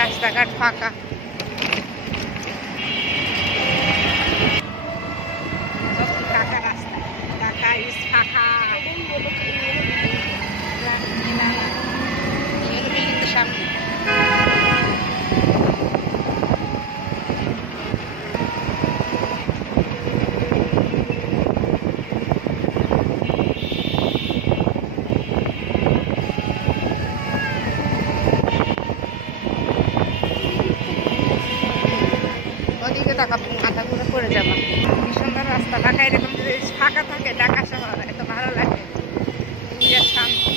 রাস্তাঘাট ফাঁকা। ফাঁকা রাস্তা, ঢাকা ইজ ফাঁকা। সামনে ওদিকে টাকা মাথা ঘুরে পড়ে যাবো। কি সুন্দর রাস্তা, ঢাকা এরকম যদি ফাঁকা থাকে, ঢাকা শহর এত ভালো লাগে। শান্তি।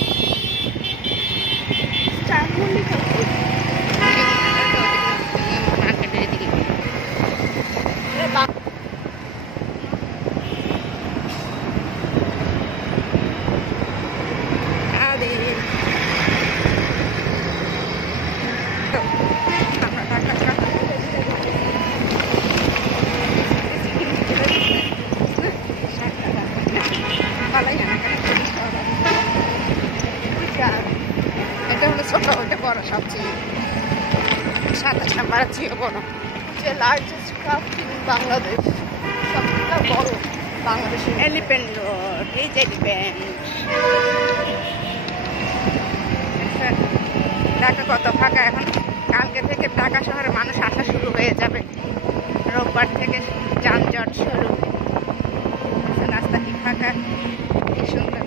এটা হলো ছোট, ওইটা বড়, সবচেয়ে 27 নাম্বার চেয়ে বড়। যে লার্জেস্ট ক্রাফট ইন বাংলাদেশ, সবথেকে বড় বাংলাদেশে এলিফ্যান্ট রোড। এই যে এলিফ্যান্ট। ঢাকা কত ফাঁকা এখন। কালকে থেকে ঢাকা শহরে মানুষ আসা শুরু হয়ে যাবে, রোববার থেকে যানজট শুরু। রাস্তা কি ফাঁকা, কি সুন্দর।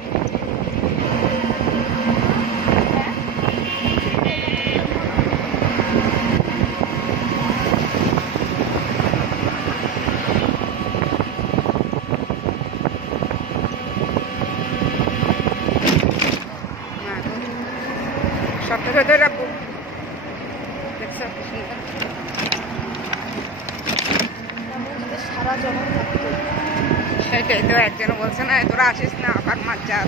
সবটা ধরে রাখবো, দেখছো কি সুন্দর। সারা জমা থাকতো, সেটাই তো একজন বলছে না তোরা আসিস না, আবার মজা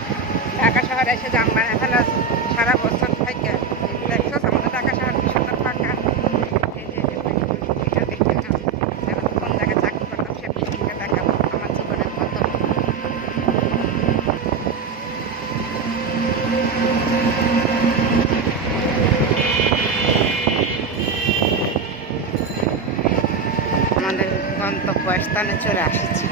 ঢাকা শহরে এসে জানবা না তাহলে সারা বছর থেকে। দেখছো আমাদের ঢাকা শহর কি সুন্দর ফাঁকা। এটা দেখতে না, কোন জায়গায় চাকরি করতাম সে বিল্ডিংটা দেখাবো আমার জীবনের মতো। আমাদের গন্তব্যস্থানে চলে আসছি।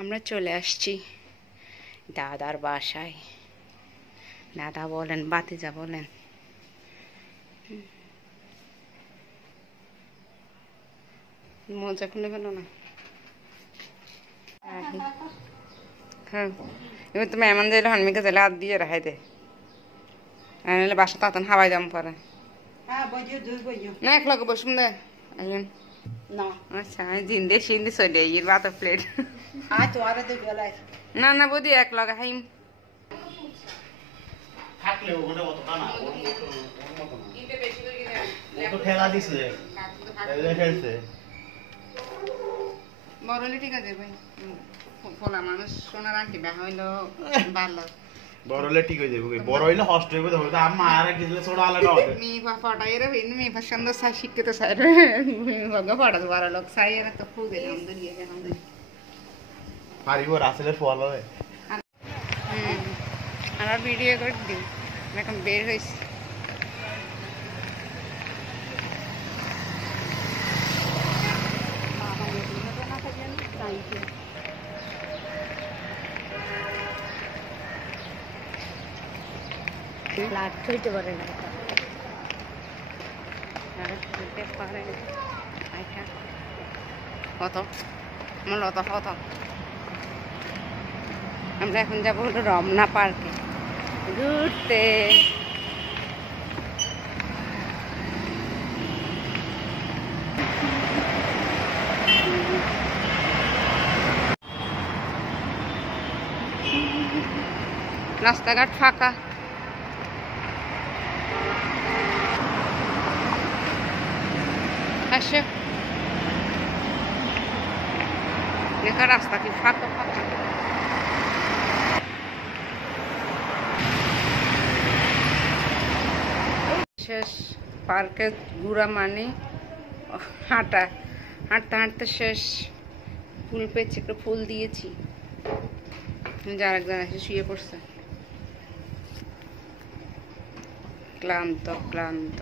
আমরা চলে আসছি দাদার বাসায়। দাদা বলেন, বাতিজা বলেন। মজা খুলে গেল না। হ্যাঁ, এবার তুমি এমন দিলে হনমিকে দিলে হাত দিয়ে রাখাই দে, নাহলে বাসা তাতন হাওয়াই দাম পরে না। এক লগে বসুন দে একজন না। আচ্ছা আমি জিন্দে সিন্দে চলে এর বাত প্লেট না না বদি এক লগে হাইম বড়লে ঠিক আছে ভাই। ফোলা মানুষ সোনার আংটি দেখা হইলো ভালো। বড়লে ঠিক হয়ে যাবে, বড় হইলে হস্ট হইবে তো হইতো আম্মা আর এক দিলে ছোট আলাদা হবে। মি ফটাই রে ভিন মি পছন্দ সা শিখতে সাই রে গগা ফটা বড় লোক সাই রে তো ফুগে নাম দিয়ে নাম দিয়ে পারিব আসলে ফল হবে। আমরা ভিডিও করে দিই এখন বের হইছে। হইতে পারে না কত মূলত কত। আমরা এখন যাবো হলো রমনা পার্কে ঘুরতে। রাস্তাঘাট ফাঁকা। আসে দেখা রাস্তা কি ফাঁকা ফাঁকা। শেষ পার্কে ঘোরা মানে হাঁটা, হাঁটতে হাঁটতে শেষ। ফুল পেয়েছি, একটা ফুল দিয়েছি। যার একজন এসে শুয়ে পড়ছে, ক্লান্ত ক্লান্ত।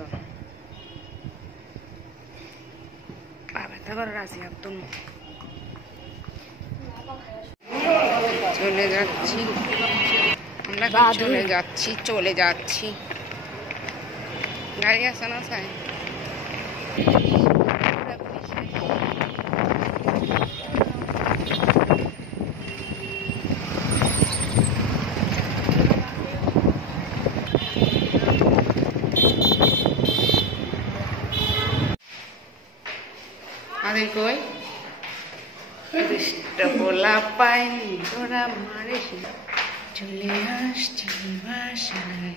ব্যথা করার আছে একদম। চলে যাচ্ছি আমরা, চলে যাচ্ছি। গাড়ি আসে না চাই। আরে কই বলা পাইনি তোরা মারিস, চলে আসছি বাসায়।